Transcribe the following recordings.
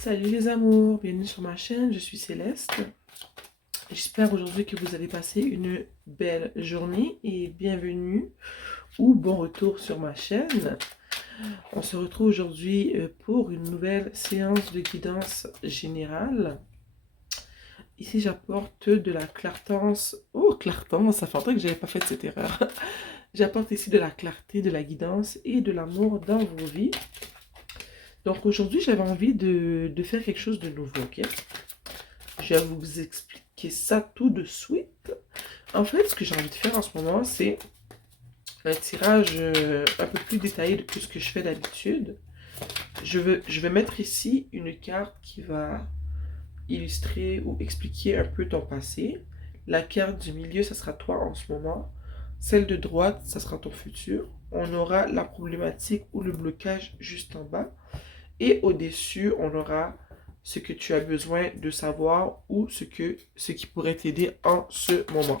Salut les amours, bienvenue sur ma chaîne, je suis Céleste. J'espère aujourd'hui que vous avez passé une belle journée et bienvenue ou bon retour sur ma chaîne. On se retrouve aujourd'hui pour une nouvelle séance de guidance générale. Ici j'apporte de la clartance. Oh, clartance, ça fait longtemps que j'avais pas fait cette erreur. J'apporte ici de la clarté, de la guidance et de l'amour dans vos vies. Donc aujourd'hui j'avais envie de faire quelque chose de nouveau, ok? Je vais vous expliquer ça tout de suite. En fait, ce que j'ai envie de faire en ce moment, c'est un tirage un peu plus détaillé que ce que je fais d'habitude. Je vais mettre ici une carte qui va illustrer ou expliquer un peu ton passé. La carte du milieu, ça sera toi en ce moment. Celle de droite, ça sera ton futur. On aura la problématique ou le blocage juste en bas. Et au-dessus, on aura ce que tu as besoin de savoir ou ce qui pourrait t'aider en ce moment.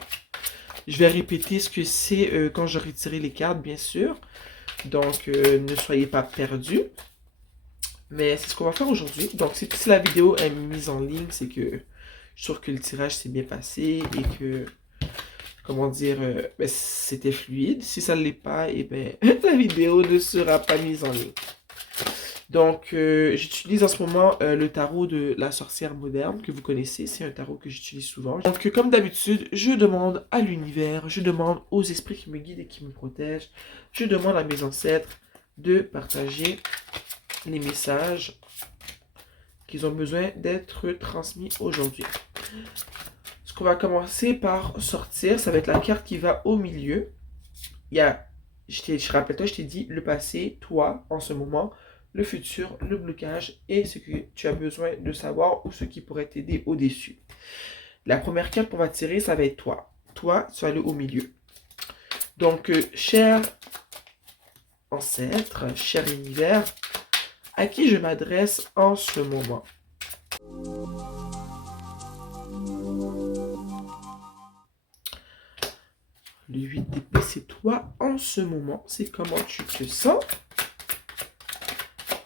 Je vais répéter ce que c'est quand j'aurai tiré les cartes, bien sûr. Donc, ne soyez pas perdus. Mais c'est ce qu'on va faire aujourd'hui. Donc, si la vidéo est mise en ligne, c'est que je trouve que le tirage s'est bien passé et que, comment dire, ben, c'était fluide. Si ça ne l'est pas, et ben, la vidéo ne sera pas mise en ligne. Donc, j'utilise en ce moment le tarot de la sorcière moderne que vous connaissez. C'est un tarot que j'utilise souvent. Donc, comme d'habitude, je demande à l'univers, je demande aux esprits qui me guident et qui me protègent, je demande à mes ancêtres de partager les messages qu'ils ont besoin d'être transmis aujourd'hui. Ce qu'on va commencer par sortir, ça va être la carte qui va au milieu. Il y a, je rappelle-toi, je t'ai dit le passé, toi, en ce moment, le futur, le blocage et ce que tu as besoin de savoir ou ce qui pourrait t'aider au-dessus. La première carte qu'on va tirer, ça va être toi. Toi, tu vas aller au milieu. Donc, cher ancêtre, cher univers, à qui je m'adresse en ce moment? Le 8 d'épée, c'est toi en ce moment. C'est comment tu te sens.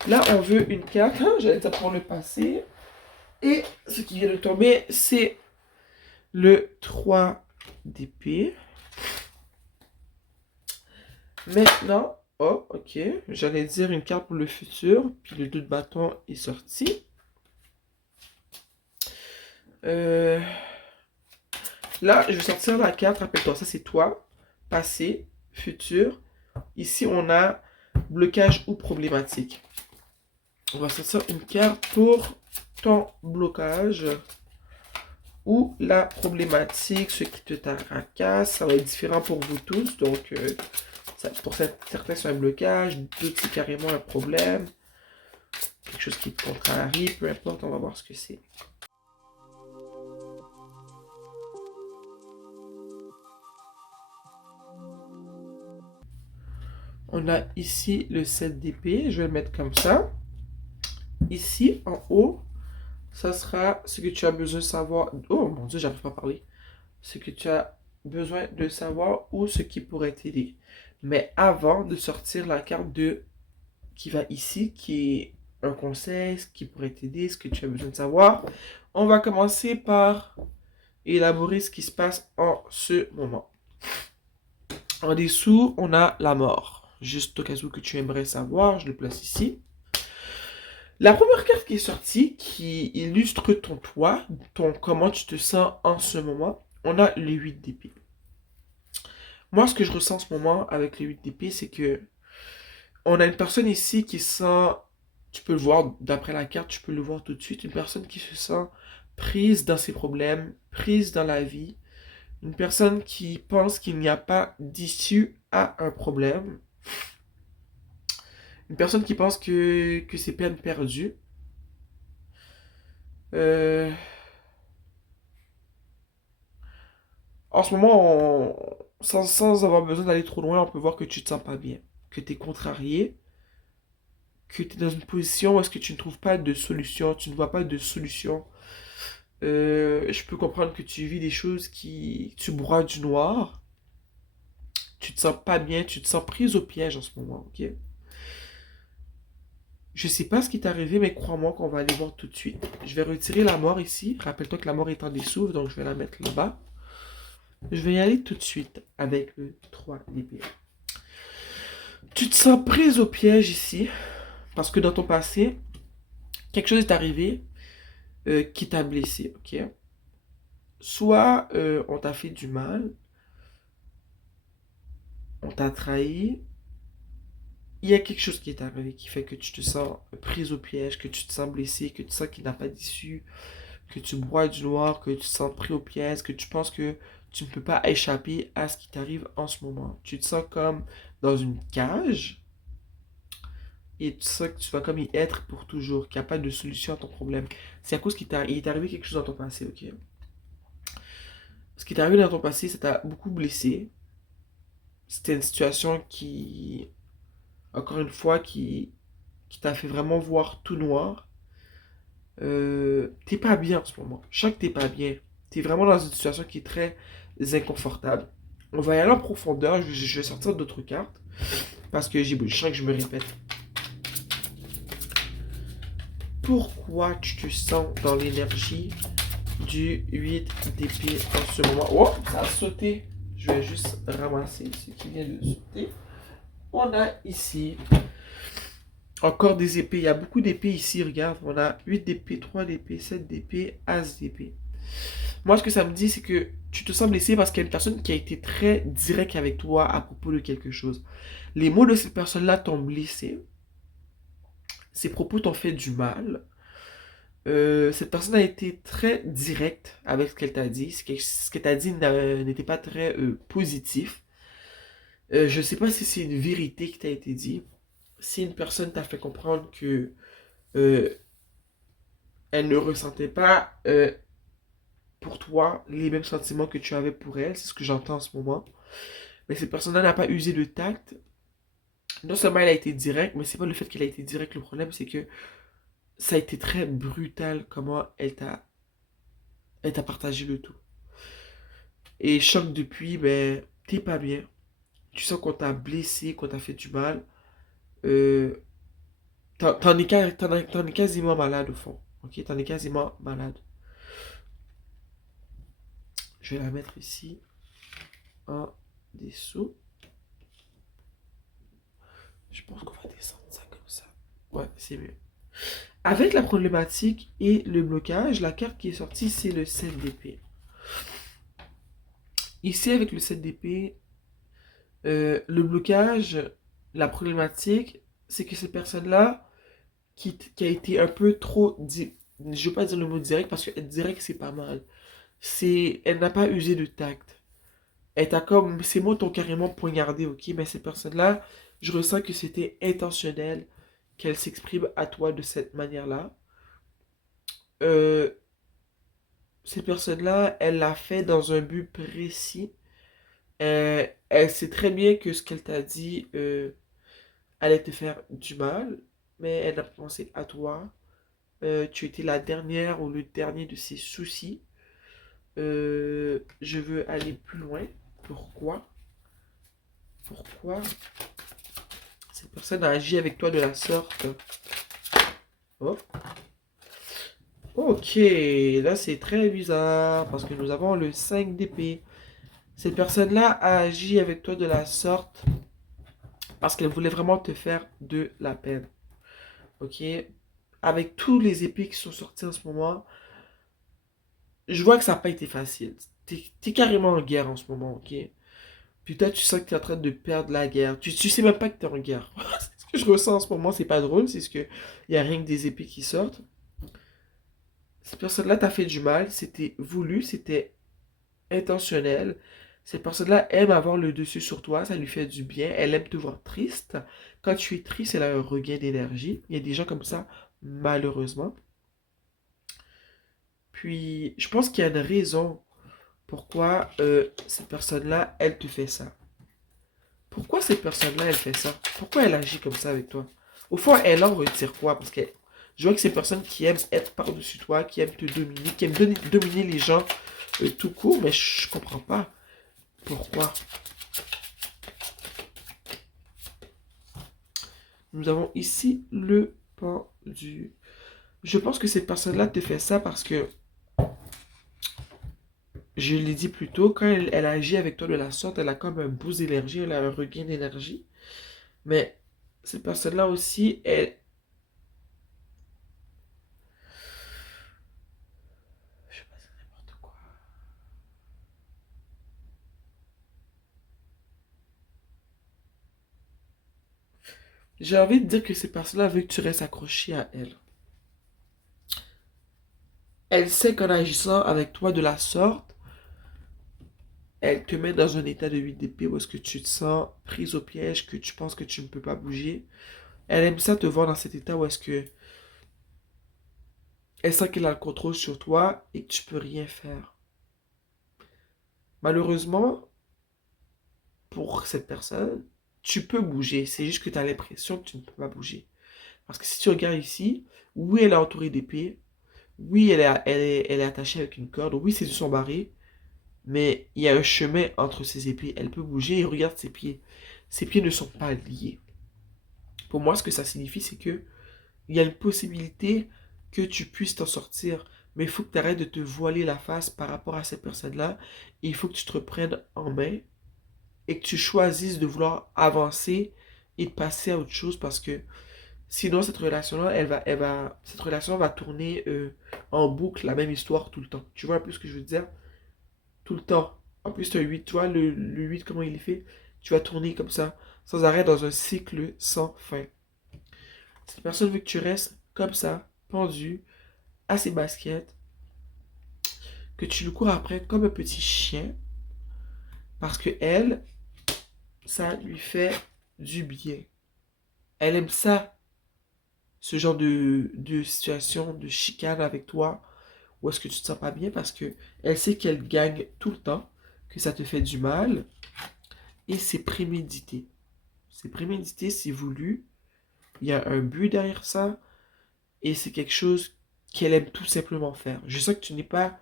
Là, on veut une carte. J'allais dire pour le passé. Et ce qui vient de tomber, c'est le 3 d'épée. Maintenant, oh, ok. J'allais dire une carte pour le futur. Puis le 2 de bâton est sorti. Là, je vais sortir la carte. Rappelle-toi, ça c'est toi. Passé, futur. Ici, on a blocage ou problématique. On va sortir une carte pour ton blocage ou la problématique, ce qui te tracasse. Ça va être différent pour vous tous. Donc, pour certains, c'est un blocage. D'autres, c'est carrément un problème. Quelque chose qui te contrarie. Peu importe, on va voir ce que c'est. On a ici le 7 d'épée. Je vais le mettre comme ça. Ici, en haut, ça sera ce que tu as besoin de savoir. Oh mon Dieu, j'arrive pas à parler. Ce que tu as besoin de savoir ou ce qui pourrait t'aider. Mais avant de sortir la carte de qui va ici, qui est un conseil, ce qui pourrait t'aider, ce que tu as besoin de savoir, on va commencer par élaborer ce qui se passe en ce moment. En dessous, on a la mort. Juste au cas où que tu aimerais savoir, je le place ici. La première carte qui est sortie, qui illustre ton toi, comment tu te sens en ce moment, on a le 8 d'épée. Moi, ce que je ressens en ce moment avec le 8 d'épée, c'est que on a une personne ici qui sent, tu peux le voir d'après la carte, tu peux le voir tout de suite, une personne qui se sent prise dans ses problèmes, prise dans la vie, une personne qui pense qu'il n'y a pas d'issue à un problème, une personne qui pense que c'est peine perdue. En ce moment, sans avoir besoin d'aller trop loin, on peut voir que tu te sens pas bien, que tu es contrarié, que tu es dans une position où est-ce que tu ne trouves pas de solution, tu ne vois pas de solution. Je peux comprendre que tu vis des choses tu broies du noir. Tu te sens pas bien, tu te sens prise au piège en ce moment, ok? Je sais pas ce qui t'est arrivé, mais crois-moi qu'on va aller voir tout de suite. Je vais retirer la mort ici. Rappelle-toi que la mort est en dessous, donc je vais la mettre là-bas. Je vais y aller tout de suite avec le 3 d'épée. Tu te sens prise au piège ici, parce que dans ton passé, quelque chose est arrivé qui t'a blessé, ok? Soit on t'a fait du mal, on t'a trahi, il y a quelque chose qui est arrivé qui fait que tu te sens prise au piège, que tu te sens blessé, que tu sens qu'il n'a pas d'issue, que tu broies du noir, que tu te sens pris au piège, que tu penses que tu ne peux pas échapper à ce qui t'arrive en ce moment. Tu te sens comme dans une cage et tu sens que tu vas comme y être pour toujours, qu'il n'y a pas de solution à ton problème. C'est à cause qu'il est arrivé quelque chose dans ton passé, ok? Ce qui t'est arrivé dans ton passé, ça t'a beaucoup blessé. C'était une situation qui, encore une fois, qui t'a fait vraiment voir tout noir. T'es pas bien en ce moment. Je sens que t'es pas bien. T'es vraiment dans une situation qui est très inconfortable. On va y aller en profondeur. Je vais sortir d'autres cartes. Parce que je sens que je me répète. Pourquoi tu te sens dans l'énergie du 8 d'épée en ce moment? Oh, ça a sauté. Je vais juste ramasser ce qui vient de sauter. On a ici encore des épées. Il y a beaucoup d'épées ici. Regarde, on a 8 d'épée, 3 d'épée, 7 d'épée, As d'épée. Moi, ce que ça me dit, c'est que tu te sens blessé parce qu'il y a une personne qui a été très directe avec toi à propos de quelque chose. Les mots de cette personne-là t'ont blessé. Ses propos t'ont fait du mal. Cette personne a été très directe avec ce qu'elle t'a dit. Ce qu'elle t'a dit n'était pas très positif. Je ne sais pas si c'est une vérité qui t'a été dit. Si une personne t'a fait comprendre que euh, elle ne ressentait pas pour toi les mêmes sentiments que tu avais pour elle, c'est ce que j'entends en ce moment. Mais cette personne-là n'a pas usé de tact. Non seulement elle a été directe, mais c'est pas le fait qu'elle a été directe le problème, c'est que ça a été très brutal comment elle t'a partagé le tout. Et choc depuis, ben, t'es pas bien. Tu sens qu'on t'a blessé, qu'on t'a fait du mal. Euh, t'en es quasiment malade au fond. Ok, t'en es quasiment malade. Je vais la mettre ici en dessous. Je pense qu'on va descendre ça comme ça. Ouais, c'est mieux. Avec la problématique et le blocage, la carte qui est sortie, c'est le 7 d'épée. Ici, avec le 7 d'épée, le blocage, la problématique, c'est que cette personne-là, qui a été un peu trop... Je veux pas dire le mot direct, parce que être direct, c'est pas mal. Elle n'a pas usé de tact. Elle t'a comme... Ces mots t'ont carrément poignardé, ok? Mais cette personne-là, je ressens que c'était intentionnel qu'elle s'exprime à toi de cette manière-là. Euh, cette personne-là, elle l'a fait dans un but précis. Elle sait très bien que ce qu'elle t'a dit allait te faire du mal, mais elle a pensé à toi. Tu étais la dernière ou le dernier de ses soucis. Je veux aller plus loin. Pourquoi? Pourquoi cette personne a agi avec toi de la sorte? Oh. Ok, là c'est très bizarre parce que nous avons le 5 d'épée. Cette personne-là a agi avec toi de la sorte parce qu'elle voulait vraiment te faire de la peine. Ok? Avec tous les épées qui sont sortis en ce moment, je vois que ça n'a pas été facile. T'es carrément en guerre en ce moment, ok? Puis toi, tu sens que t'es en train de perdre la guerre. Tu sais même pas que t'es en guerre. Ce que je ressens en ce moment, c'est pas drôle, c'est ce que il y a rien que des épées qui sortent. Cette personne-là t'a fait du mal, c'était voulu, c'était intentionnel. Cette personne-là aime avoir le dessus sur toi, ça lui fait du bien. Elle aime te voir triste. Quand tu es triste, elle a un regain d'énergie. Il y a des gens comme ça, malheureusement. Puis, je pense qu'il y a une raison pourquoi cette personne-là, elle te fait ça. Pourquoi cette personne-là, elle fait ça? Pourquoi elle agit comme ça avec toi? Au fond, elle en retire quoi? Parce que je vois que c'est une personne qui aime être par-dessus toi, qui aime te dominer, qui aime dominer les gens tout court, mais je comprends pas pourquoi. Nous avons ici le pendu. Je pense que cette personne-là te fait ça parce que, je l'ai dit plus tôt, quand elle agit avec toi de la sorte, elle a comme un boost d'énergie, elle a un regain d'énergie. Mais cette personne-là aussi, elle... Je sais pas, c'est n'importe quoi. J'ai envie de dire que cette personne-là veut que tu restes accroché à elle. Elle sait qu'en agissant avec toi de la sorte, elle te met dans un état de 8 d'épée où est-ce que tu te sens prise au piège, que tu penses que tu ne peux pas bouger. Elle aime ça te voir dans cet état où est-ce que elle sent qu'elle a le contrôle sur toi et que tu peux rien faire. Malheureusement, pour cette personne, tu peux bouger. C'est juste que tu as l'impression que tu ne peux pas bouger. Parce que si tu regardes ici, oui, elle est entourée d'épées. Oui, elle est attachée avec une corde. Oui, ses yeux sont barrés. Mais il y a un chemin entre ses épées. Elle peut bouger et regarde ses pieds. Ses pieds ne sont pas liés. Pour moi, ce que ça signifie, c'est que il y a une possibilité que tu puisses t'en sortir. Mais il faut que tu arrêtes de te voiler la face par rapport à cette personne-là. Et il faut que tu te reprennes en main et que tu choisisses de vouloir avancer et de passer à autre chose parce que sinon cette relation-là, cette relation va tourner en boucle la même histoire tout le temps. Tu vois un peu ce que je veux dire? Tout le temps. En plus, tu as 8, tu vois le 8, comment il est fait? Tu vas tourner comme ça, sans arrêt dans un cycle sans fin. Cette personne veut que tu restes comme ça, pendu, à ses baskets, que tu le cours après comme un petit chien, parce que elle, ça lui fait du bien. Elle aime ça, ce genre de situation, de chicane avec toi, où est-ce que tu te sens pas bien, parce que elle sait qu'elle gagne tout le temps, que ça te fait du mal, et c'est prémédité. C'est prémédité, c'est voulu, il y a un but derrière ça, et c'est quelque chose qu'elle aime tout simplement faire. Je sais que tu n'es pas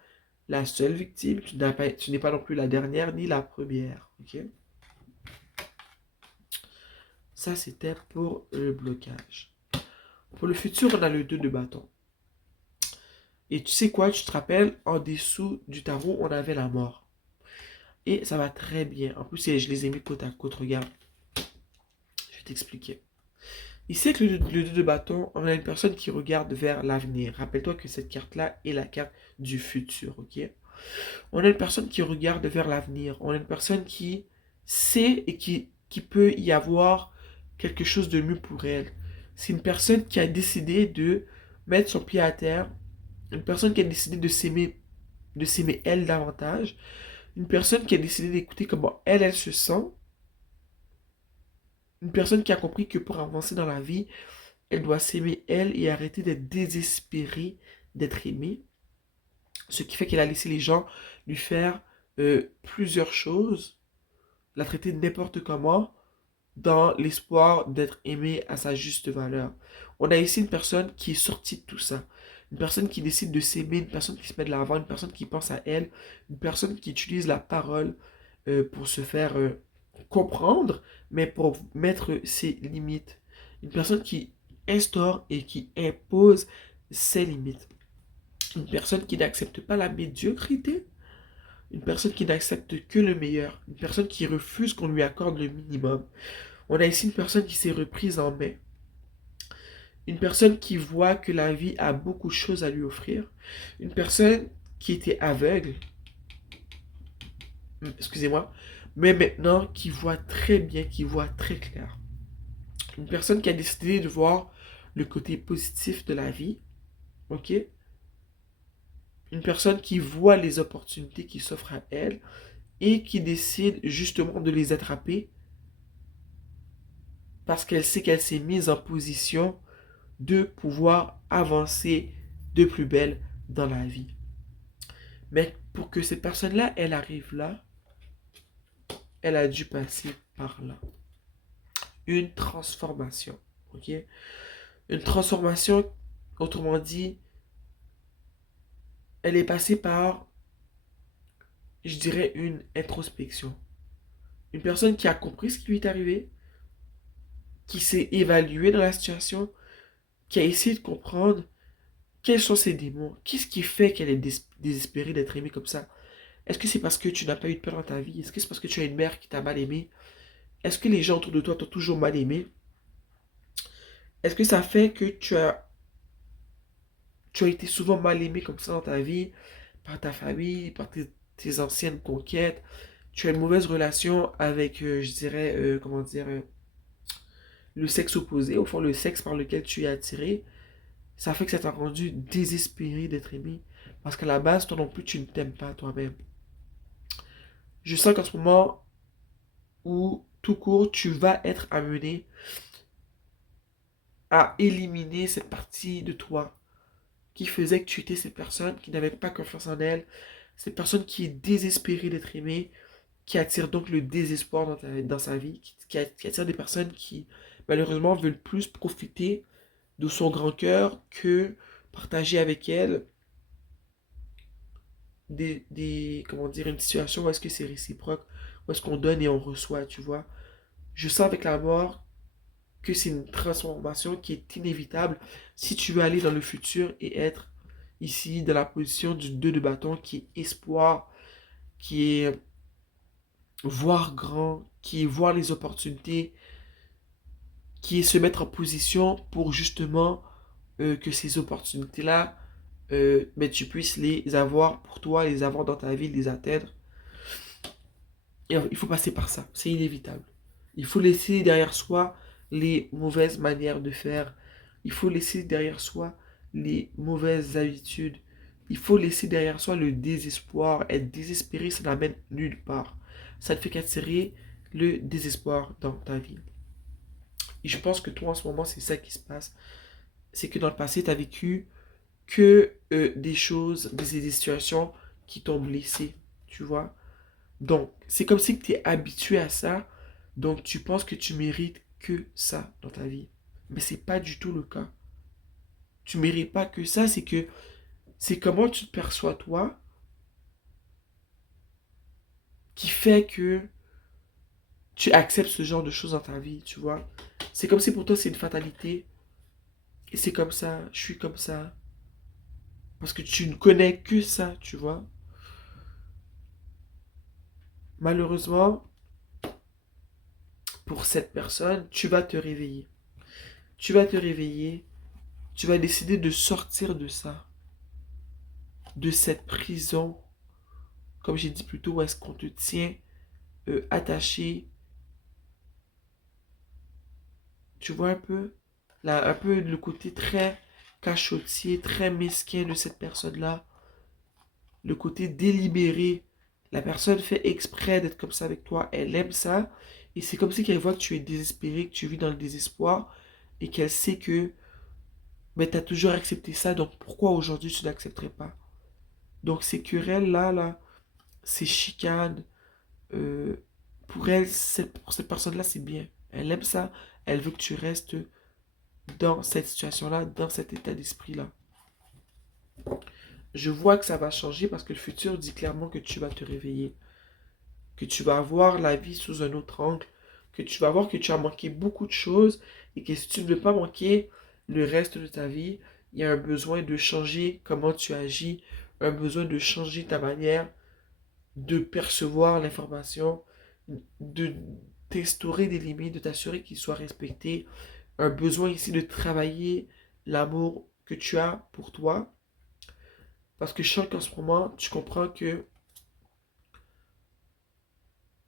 la seule victime, tu n'es pas non plus la dernière ni la première, ok? Ça, c'était pour le blocage. Pour le futur, on a le 2 de bâton. Et tu sais quoi, tu te rappelles, en dessous du tarot, on avait la mort. Et ça va très bien. En plus, je les ai mis côte à côte, regarde. Je vais t'expliquer. Ici, avec le 2 de bâton, on a une personne qui regarde vers l'avenir. Rappelle-toi que cette carte-là est la carte du futur, ok? On a une personne qui regarde vers l'avenir. On a une personne qui sait et qui peut y avoir quelque chose de mieux pour elle. C'est une personne qui a décidé de mettre son pied à terre. Une personne qui a décidé de s'aimer elle davantage. Une personne qui a décidé d'écouter comment elle se sent. Une personne qui a compris que pour avancer dans la vie, elle doit s'aimer elle et arrêter d'être désespérée d'être aimée. Ce qui fait qu'elle a laissé les gens lui faire plusieurs choses, la traiter n'importe comment, dans l'espoir d'être aimée à sa juste valeur. On a ici une personne qui est sortie de tout ça. Une personne qui décide de s'aimer, une personne qui se met de l'avant, une personne qui pense à elle, une personne qui utilise la parole pour se faire comprendre, mais pour mettre ses limites. Une personne qui instaure et qui impose ses limites. Une personne qui n'accepte pas la médiocrité. Une personne qui n'accepte que le meilleur. Une personne qui refuse qu'on lui accorde le minimum. On a ici une personne qui s'est reprise en main. Une personne qui voit que la vie a beaucoup de choses à lui offrir. Une personne qui était aveugle. Excusez-moi. Mais maintenant qui voit très bien, qui voit très clair. Une personne qui a décidé de voir le côté positif de la vie. Ok? Une personne qui voit les opportunités qui s'offrent à elle et qui décide justement de les attraper parce qu'elle sait qu'elle s'est mise en position de pouvoir avancer de plus belle dans la vie. Mais pour que cette personne-là, elle arrive là, elle a dû passer par là. Une transformation, ok? Une transformation, autrement dit, elle est passée par, je dirais, une introspection. Une personne qui a compris ce qui lui est arrivé, qui s'est évaluée dans la situation, qui a essayé de comprendre quels sont ses démons. Qu'est-ce qui fait qu'elle est désespérée d'être aimée comme ça? Est-ce que c'est parce que tu n'as pas eu de paix dans ta vie? Est-ce que c'est parce que tu as une mère qui t'a mal aimé? Est-ce que les gens autour de toi t'ont toujours mal aimé? Est-ce que ça fait que tu as été souvent mal aimé comme ça dans ta vie, par ta famille, par tes anciennes conquêtes? Tu as une mauvaise relation avec, je dirais, comment dire, le sexe opposé, au fond, le sexe par lequel tu es attiré. Ça fait que ça t'a rendu désespéré d'être aimé. Parce qu'à la base, toi non plus, tu ne t'aimes pas toi-même. Je sens qu'en ce moment où, tout court, tu vas être amené à éliminer cette partie de toi qui faisait que tu étais cette personne qui n'avait pas confiance en elle, cette personne qui est désespérée d'être aimée, qui attire donc le désespoir dans sa vie, qui attire des personnes qui malheureusement veulent plus profiter de son grand cœur que partager avec elle comment dire, une situation où est-ce que c'est réciproque, où est-ce qu'on donne et on reçoit, tu vois. Je sens avec la mort que c'est une transformation qui est inévitable si tu veux aller dans le futur et être ici dans la position du 2 de bâton qui est espoir, qui est voir grand, qui est voir les opportunités, qui est se mettre en position pour justement que ces opportunités-là, ben, tu puisses les avoir pour toi, les avoir dans ta vie, les atteindre. Et il faut passer par ça, c'est inévitable. Il faut laisser derrière soi les mauvaises manières de faire. Il faut laisser derrière soi les mauvaises habitudes. Il faut laisser derrière soi le désespoir. Être désespéré, ça n'amène nulle part. Ça ne fait qu'attirer le désespoir dans ta vie. Et je pense que toi, en ce moment, c'est ça qui se passe. C'est que dans le passé, tu as vécu que des choses, des situations qui t'ont blessé. Tu vois? Donc, c'est comme si tu es habitué à ça. Donc, tu penses que tu mérites que ça dans ta vie. Mais c'est pas du tout le cas. Tu mérites pas que ça, c'est que c'est comment tu te perçois toi qui fait que tu acceptes ce genre de choses dans ta vie, tu vois. C'est comme si pour toi c'est une fatalité. Et c'est comme ça, je suis comme ça. Parce que tu ne connais que ça, tu vois. Malheureusement, pour cette personne, tu vas te réveiller. Tu vas te réveiller. Tu vas décider de sortir de ça. De cette prison, comme j'ai dit plus tôt, où est-ce qu'on te tient attaché. Tu vois un peu, là, un peu le côté très cachotier, très mesquin de cette personne-là. Le côté délibéré. La personne fait exprès d'être comme ça avec toi. Elle aime ça. Et c'est comme si qu'elle voit que tu es désespéré, que tu vis dans le désespoir. Et qu'elle sait que mais tu as toujours accepté ça. Donc pourquoi aujourd'hui tu n'accepterais pas? Donc ces querelles-là, là, ces chicanes, euh, pour elle, pour cette personne-là, c'est bien. Elle aime ça. Elle veut que tu restes dans cette situation-là, dans cet état d'esprit-là. Je vois que ça va changer parce que le futur dit clairement que tu vas te réveiller, que tu vas voir la vie sous un autre angle, que tu vas voir que tu as manqué beaucoup de choses et que si tu ne veux pas manquer le reste de ta vie, il y a un besoin de changer comment tu agis, un besoin de changer ta manière de percevoir l'information, de t'instaurer des limites, de t'assurer qu'ils soient respectés, un besoin ici de travailler l'amour que tu as pour toi. Parce que je sens qu'en ce moment, tu comprends que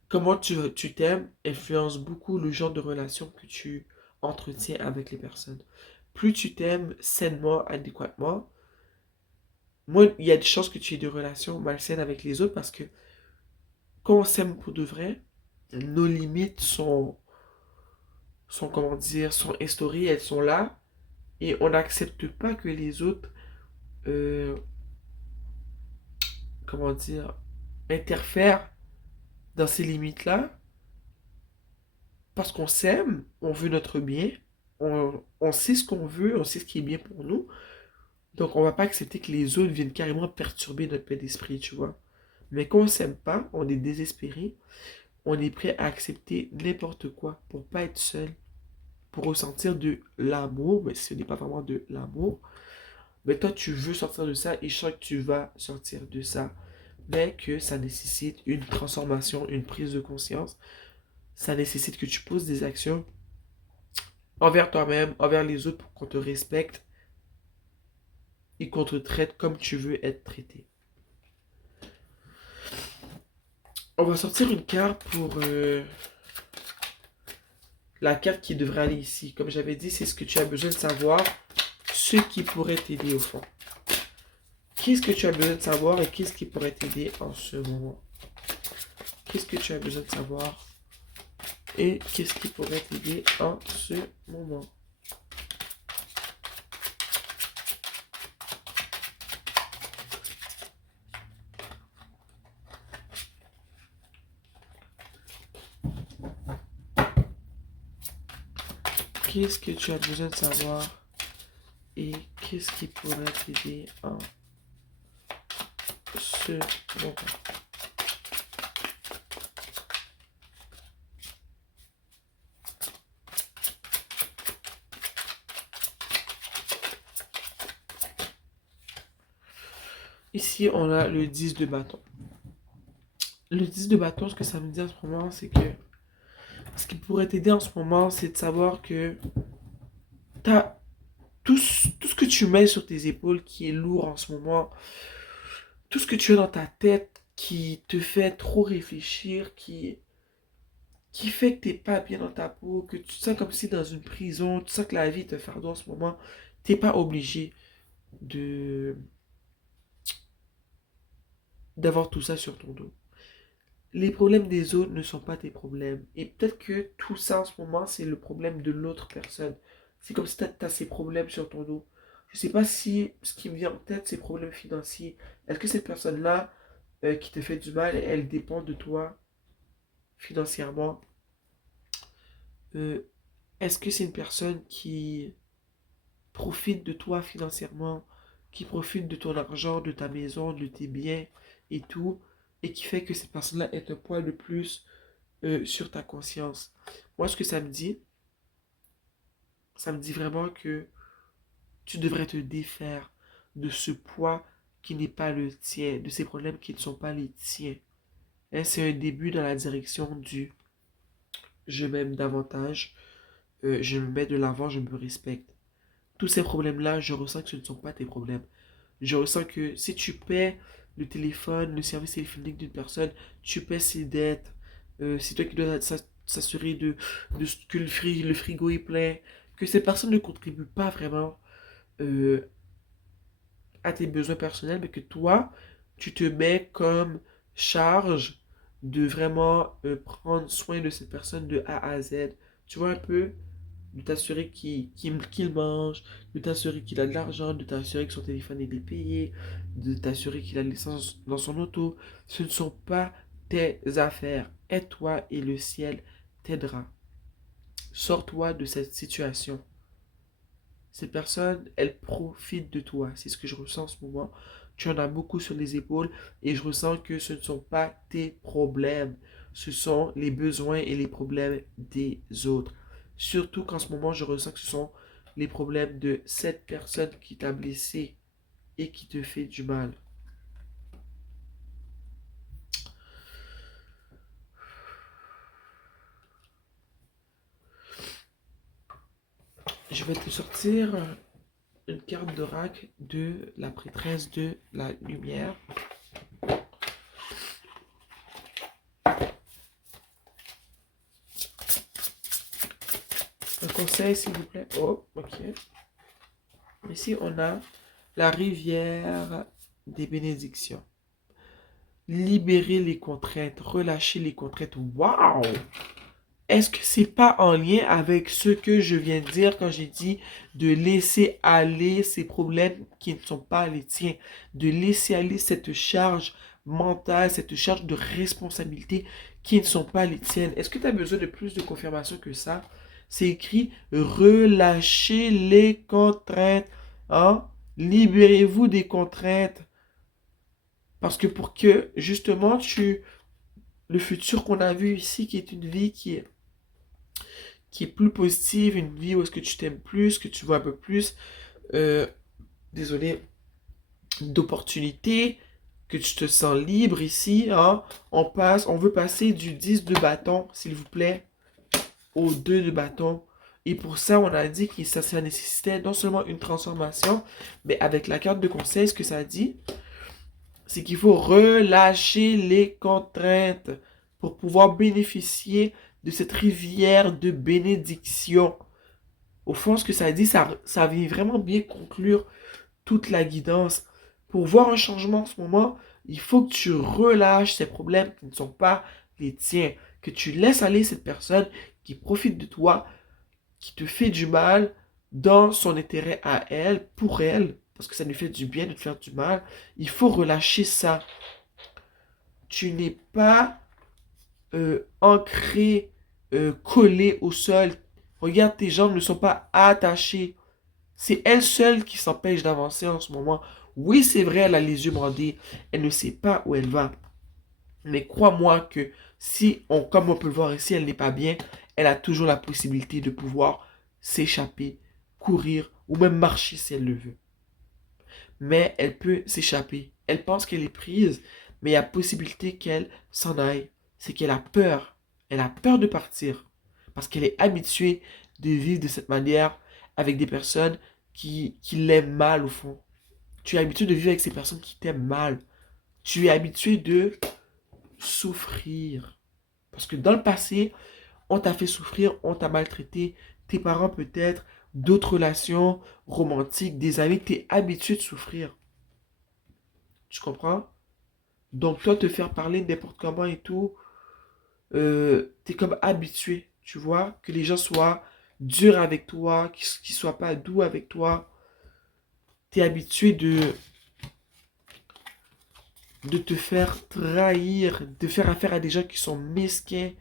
comment tu t'aimes influence beaucoup le genre de relation que tu entretiens avec les personnes. Plus tu t'aimes sainement, adéquatement, moins il y a des chances que tu aies des relations malsaines avec les autres parce que quand on s'aime pour de vrai, nos limites sont comment dire, sont instaurées, elles sont là, et on n'accepte pas que les autres, euh, comment dire, interfèrent dans ces limites-là, parce qu'on s'aime, on veut notre bien, on sait ce qu'on veut, on sait ce qui est bien pour nous, donc on va pas accepter que les autres viennent carrément perturber notre paix d'esprit, tu vois. Mais quand on s'aime pas, on est désespéré, on est prêt à accepter n'importe quoi pour pas être seul, pour ressentir de l'amour, mais ce n'est pas vraiment de l'amour. Mais toi, tu veux sortir de ça et je sens que tu vas sortir de ça. Mais que ça nécessite une transformation, une prise de conscience. Ça nécessite que tu poses des actions envers toi-même, envers les autres pour qu'on te respecte et qu'on te traite comme tu veux être traité. On va sortir une carte pour la carte qui devrait aller ici. Comme j'avais dit, c'est ce que tu as besoin de savoir, ce qui pourrait t'aider au fond. Qu'est-ce que tu as besoin de savoir et qu'est-ce qui pourrait t'aider en ce moment? Qu'est-ce que tu as besoin de savoir et qu'est-ce qui pourrait t'aider en ce moment? Qu'est-ce que tu as besoin de savoir et qu'est-ce qui pourrait t'aider en ce moment? Ici, on a le 10 de bâton. Le 10 de bâton, ce que ça me dit en ce moment, c'est que ce qui pourrait t'aider en ce moment, c'est de savoir que t'as tout ce que tu mets sur tes épaules qui est lourd en ce moment, tout ce que tu as dans ta tête qui te fait trop réfléchir, qui fait que t'es pas bien dans ta peau, que tu te sens comme si dans une prison, tu sens que la vie te fardeau en ce moment, t'es pas obligé de d'avoir tout ça sur ton dos. Les problèmes des autres ne sont pas tes problèmes. Et peut-être que tout ça en ce moment, c'est le problème de l'autre personne. C'est comme si tu as ces problèmes sur ton dos. Je sais pas si ce qui me vient en tête, c'est problèmes financiers. Est-ce que cette personne-là qui te fait du mal, elle dépend de toi financièrement? Euh, Est-ce que c'est une personne qui profite de toi financièrement, qui profite de ton argent, de ta maison, de tes biens et tout, et qui fait que cette personne-là est un poids de plus sur ta conscience? Moi, ce que ça me dit vraiment que tu devrais te défaire de ce poids qui n'est pas le tien, de ces problèmes qui ne sont pas les tiens. Hein, c'est un début dans la direction du je m'aime davantage, je me mets de l'avant, je me respecte. Tous ces problèmes-là, je ressens que ce ne sont pas tes problèmes. Je ressens que si tu paies le téléphone, le service téléphonique d'une personne, tu paies ses dettes, c'est toi qui dois s'assurer que le frigo est plein, que cette personne ne contribue pas vraiment euh, à tes besoins personnels, mais que toi, tu te mets comme charge de vraiment prendre soin de cette personne de A à Z. Tu vois un peu, de t'assurer qu'il mange, de t'assurer qu'il a de l'argent, de t'assurer que son téléphone est payé, de t'assurer qu'il a l'essence dans son auto. Ce ne sont pas tes affaires. Aide-toi et le ciel t'aidera. Sors-toi de cette situation. Ces personnes, elles profitent de toi. C'est ce que je ressens en ce moment. Tu en as beaucoup sur les épaules et je ressens que ce ne sont pas tes problèmes. Ce sont les besoins et les problèmes des autres. Surtout qu'en ce moment, je ressens que ce sont les problèmes de cette personne qui t'a blessé et qui te fait du mal. Je vais te sortir une carte d'oracle de la prêtresse de la lumière. Un conseil, s'il vous plaît. Oh, ok. Ici, on a la rivière des bénédictions. Libérer les contraintes, relâcher les contraintes. Waouh! Est-ce que c'est pas en lien avec ce que je viens de dire quand j'ai dit de laisser aller ces problèmes qui ne sont pas les tiens, de laisser aller cette charge mentale, cette charge de responsabilité qui ne sont pas les tiennes? Est-ce que tu as besoin de plus de confirmation que ça? C'est écrit relâchez les contraintes, hein? Libérez-vous des contraintes. Parce que pour que justement le futur qu'on a vu ici, qui est une vie qui est plus positive, une vie où est-ce que tu t'aimes plus, que tu vois un peu plus, euh, désolé, d'opportunités, que tu te sens libre ici, hein. On veut passer du 10 de bâton, s'il vous plaît, au 2 de bâton. Et pour ça, on a dit que ça nécessitait non seulement une transformation, mais avec la carte de conseil, ce que ça dit, c'est qu'il faut relâcher les contraintes pour pouvoir bénéficier de cette rivière de bénédiction. Au fond, ce que ça dit, ça vient vraiment bien conclure toute la guidance. Pour voir un changement en ce moment, il faut que tu relâches ces problèmes qui ne sont pas les tiens. Que tu laisses aller cette personne qui profite de toi, qui te fait du mal dans son intérêt à elle, pour elle, parce que ça lui fait du bien de te faire du mal. Il faut relâcher ça. Tu n'es pas ancré, collé au sol. Regarde, tes jambes ne sont pas attachées. C'est elle seule qui s'empêche d'avancer en ce moment. Oui, c'est vrai, elle a les yeux bandés. Elle ne sait pas où elle va. Mais crois-moi que si, comme on peut le voir ici, elle n'est pas bien, elle a toujours la possibilité de pouvoir s'échapper, courir ou même marcher si elle le veut. Mais elle peut s'échapper. Elle pense qu'elle est prise, mais il y a possibilité qu'elle s'en aille. C'est qu'elle a peur. Elle a peur de partir. Parce qu'elle est habituée de vivre de cette manière avec des personnes qui l'aiment mal au fond. Tu es habitué de vivre avec ces personnes qui t'aiment mal. Tu es habitué de souffrir. Parce que dans le passé, on t'a fait souffrir, on t'a maltraité, tes parents peut-être, d'autres relations romantiques, des amis, tu es habitué de souffrir. Tu comprends? Donc toi, te faire parler n'importe comment et tout, t'es comme habitué, tu vois, que les gens soient durs avec toi, qu'ils soient pas doux avec toi. T'es habitué de te faire trahir, de faire affaire à des gens qui sont mesquins,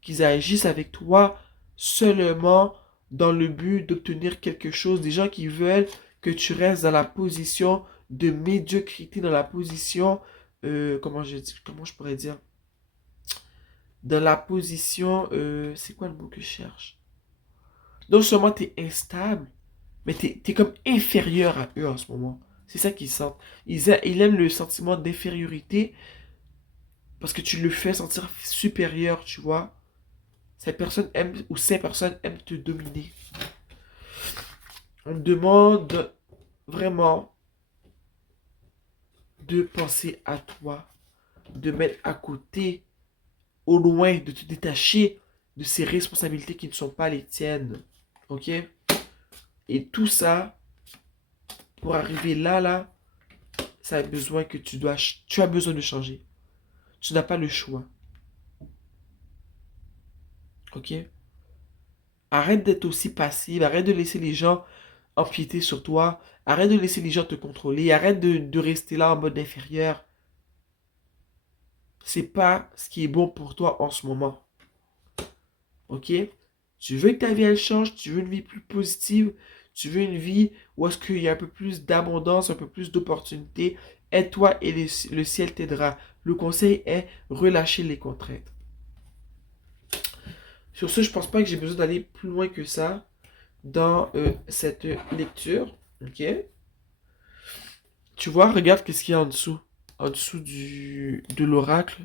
qui agissent avec toi seulement dans le but d'obtenir quelque chose, des gens qui veulent que tu restes dans la position de médiocrité, dans la position, comment je pourrais dire, dans la position, c'est quoi le mot que je cherche? Non seulement tu es instable, mais tu es comme inférieur à eux en ce moment. C'est ça qu'ils sentent. Ils aiment le sentiment d'infériorité parce que tu le fais sentir supérieur, tu vois. Cette personne aime, ou ces personnes aiment te dominer. On te demande vraiment de penser à toi, de mettre à côté, au loin, de te détacher de ces responsabilités qui ne sont pas les tiennes. Ok? Et tout ça, pour arriver là, ça a besoin que tu as besoin de changer. Tu n'as pas le choix. Ok? Arrête d'être aussi passive, arrête de laisser les gens empiéter sur toi, arrête de laisser les gens te contrôler, arrête de rester là en mode inférieur. C'est pas ce qui est bon pour toi en ce moment. Ok? Tu veux que ta vie elle change, tu veux une vie plus positive, tu veux une vie où est-ce qu'il y a un peu plus d'abondance, un peu plus d'opportunités. Aide-toi et le ciel t'aidera. Le conseil est relâcher les contraintes. Sur ce, je pense pas que j'ai besoin d'aller plus loin que ça dans cette lecture. Ok? Tu vois, regarde qu'est-ce qu'il y a en dessous. En dessous de l'oracle.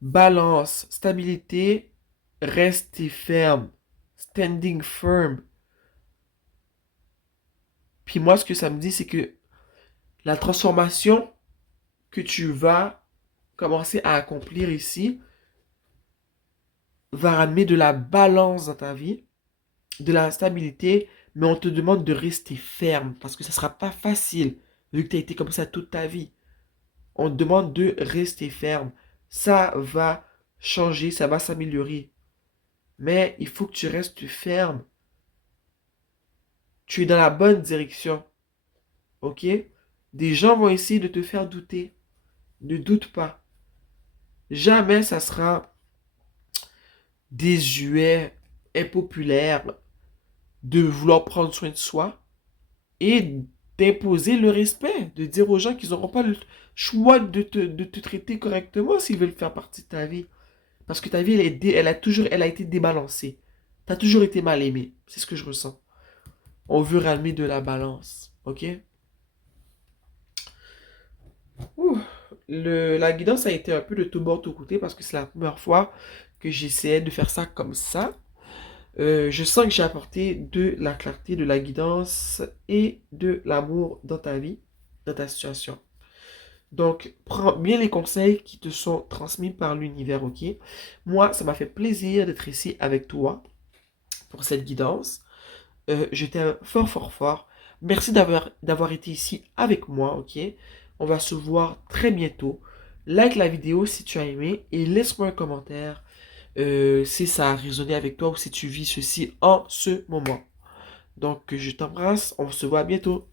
Balance, stabilité, rester ferme. Standing firm. Puis moi, ce que ça me dit, c'est que la transformation que tu vas commencer à accomplir ici va ramener de la balance dans ta vie, de la stabilité, mais on te demande de rester ferme parce que ça ne sera pas facile vu que tu as été comme ça toute ta vie. On te demande de rester ferme. Ça va changer, ça va s'améliorer. Mais il faut que tu restes ferme. Tu es dans la bonne direction. Ok? Des gens vont essayer de te faire douter. Ne doute pas. Jamais ça sera désuet, impopulaire de vouloir prendre soin de soi et d'imposer le respect, de dire aux gens qu'ils n'auront pas le choix de te traiter correctement s'ils veulent faire partie de ta vie. Parce que ta vie, elle a été débalancée. Tu as toujours été mal aimé. C'est ce que je ressens. On veut ramener de la balance. OK? Ouh. La guidance a été un peu de tout bord, tout côté parce que c'est la première fois que j'essayais de faire ça comme ça. Je sens que j'ai apporté de la clarté, de la guidance et de l'amour dans ta vie, dans ta situation. Donc, prends bien les conseils qui te sont transmis par l'univers, ok? Moi, ça m'a fait plaisir d'être ici avec toi pour cette guidance. Je t'aime fort, fort, fort. Merci d'avoir été ici avec moi, ok? On va se voir très bientôt. Like la vidéo si tu as aimé et laisse-moi un commentaire si ça a résonné avec toi ou si tu vis ceci en ce moment. Donc, je t'embrasse. On se voit bientôt.